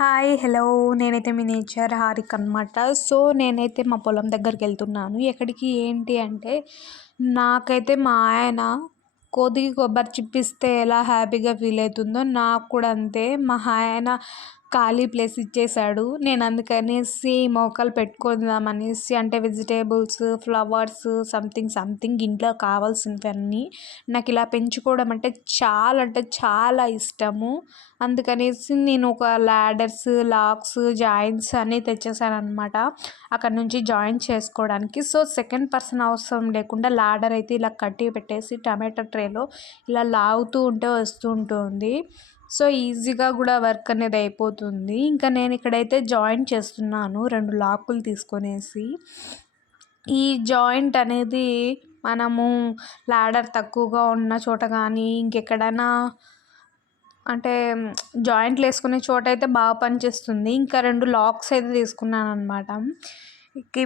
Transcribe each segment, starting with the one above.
Hi hello నేనైతే మీ nature Harika అనమాట. So నేనైతే మా పొలం దగ్గరికి వెళ్తున్నాను. ఎక్కడికి ఏంటి అంటే నాకైతే మా ఆయన కొబ్బరి చిప్పిస్తే ఎలా హ్యాపీగా ఫీల్ అవుతుందో నాకు కూడా అంతే. మా ఆయన ఖాళీ ప్లేస్ ఇచ్చేసాడు. నేను అందుకనేసి మొక్కలు పెట్టుకుందామనేసి అంటే వెజిటేబుల్స్, ఫ్లవర్స్ సంథింగ్ ఇంట్లో కావాల్సినవన్నీ నాకు ఇలా పెంచుకోవడం అంటే చాలా ఇష్టము. అందుకనేసి నేను ఒక ల్యాడర్స్, లాక్స్, జాయింట్స్ అన్నీ తెచ్చేసాననమాట. అక్కడ నుంచి జాయింట్ చేసుకోవడానికి. సో సెకండ్ పర్సన్ అవసరం లేకుండా ల్యాడర్ అయితే ఇలా కట్టి పెట్టేసి టమాటా ట్రేలో ఇలా లాగుతూ ఉంటే వస్తూ ఉంటుంది. సో ఈజీగా కూడా వర్క్ అనేది అయిపోతుంది. ఇంకా నేను ఇక్కడైతే జాయింట్ చేస్తున్నాను 2 లాకులు తీసుకొనేసి. ఈ జాయింట్ అనేది మనము ల్యాడర్ తక్కువగా ఉన్న చోట కానీ ఇంకెక్కడైనా అంటే జాయింట్లు వేసుకునే చోట అయితే బాగా పనిచేస్తుంది. ఇంకా 2 లాక్స్ అయితే తీసుకున్నాను అనమాట.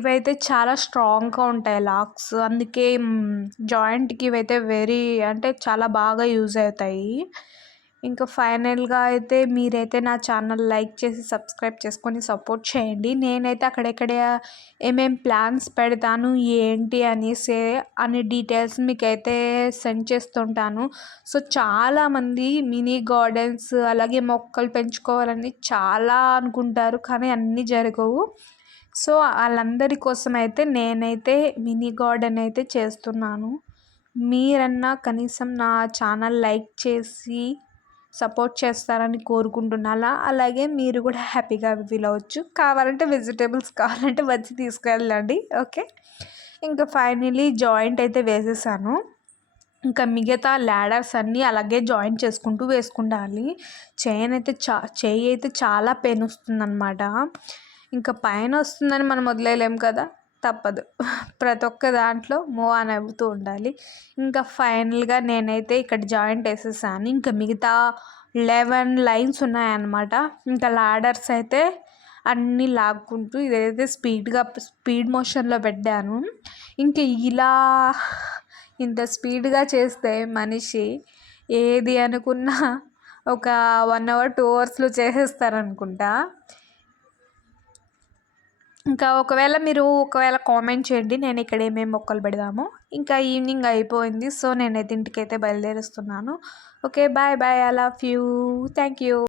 ఇవైతే చాలా స్ట్రాంగ్గా ఉంటాయి లాక్స్. అందుకే జాయింట్కి ఇవైతే అంటే చాలా బాగా యూజ్ అవుతాయి. ఇంకా ఫైనల్గా అయితే మీరైతే నా ఛానల్ లైక్ చేసి సబ్స్క్రైబ్ చేసుకొని సపోర్ట్ చేయండి. నేనైతే అక్కడెక్కడ ఏమేమి ప్లాన్స్ పెడతాను ఏంటి అనేసి అన్ని డీటెయిల్స్ మీకైతే సెండ్ చేస్తుంటాను. సో చాలామంది మినీ గార్డెన్స్ అలాగే మొక్కలు పెంచుకోవాలని చాలా అనుకుంటారు, కానీ అన్నీ జరగవు. సో వాళ్ళందరి కోసం అయితే నేనైతే మినీ గార్డెన్ అయితే చేస్తున్నాను. మీరన్నా కనీసం నా ఛానల్ లైక్ చేసి సపోర్ట్ చేస్తారని కోరుకుంటున్నాను. అలాగే మీరు కూడా హ్యాపీగా ఫీల్ అవ్వచ్చు. కావాలంటే వెజిటేబుల్స్ కావాలంటే వచ్చి తీసుకెళ్ళండి. ఓకే, ఇంకా ఫైనలీ జాయింట్ అయితే వేసేసాను. ఇంకా మిగతా ల్యాడర్స్ అన్నీ అలాగే జాయింట్ చేసుకుంటూ వేసుకుంటాలి. చెయ్యి అయితే చాలా పెయిన్ వస్తుందన్నమాట. ఇంకా పైన వస్తుందని మనం వదిలేయలేం కదా, తప్పదు. ప్రతి ఒక్క దాంట్లో మూవ్ ఆన్ అవుతూ ఉండాలి. ఇంకా ఫైనల్గా నేనైతే ఇక్కడ జాయింట్ వేసేసాను. ఇంకా మిగతా 11 లైన్స్ ఉన్నాయన్నమాట. ఇంకా ల్యాడర్స్ అయితే అన్నీ లాక్కుంటూ ఇదైతే స్పీడ్ మోషన్లో పెట్టాను. ఇంక ఇలా ఇంత స్పీడ్గా చేస్తే మనిషి ఏది అనుకున్నా ఒక 1 అవర్ 2 అవర్స్లో చేసేస్తారనుకుంటా. ఇంకా ఒకవేళ కామెంట్ చేయండి నేను ఇక్కడ ఏమేమి మొక్కలు పెడదామో. ఇంకా ఈవినింగ్ అయిపోయింది. సో నేనైతే ఇంటికైతే బయలుదేరుస్తున్నాను. Okay, bye bye, I love you, thank you.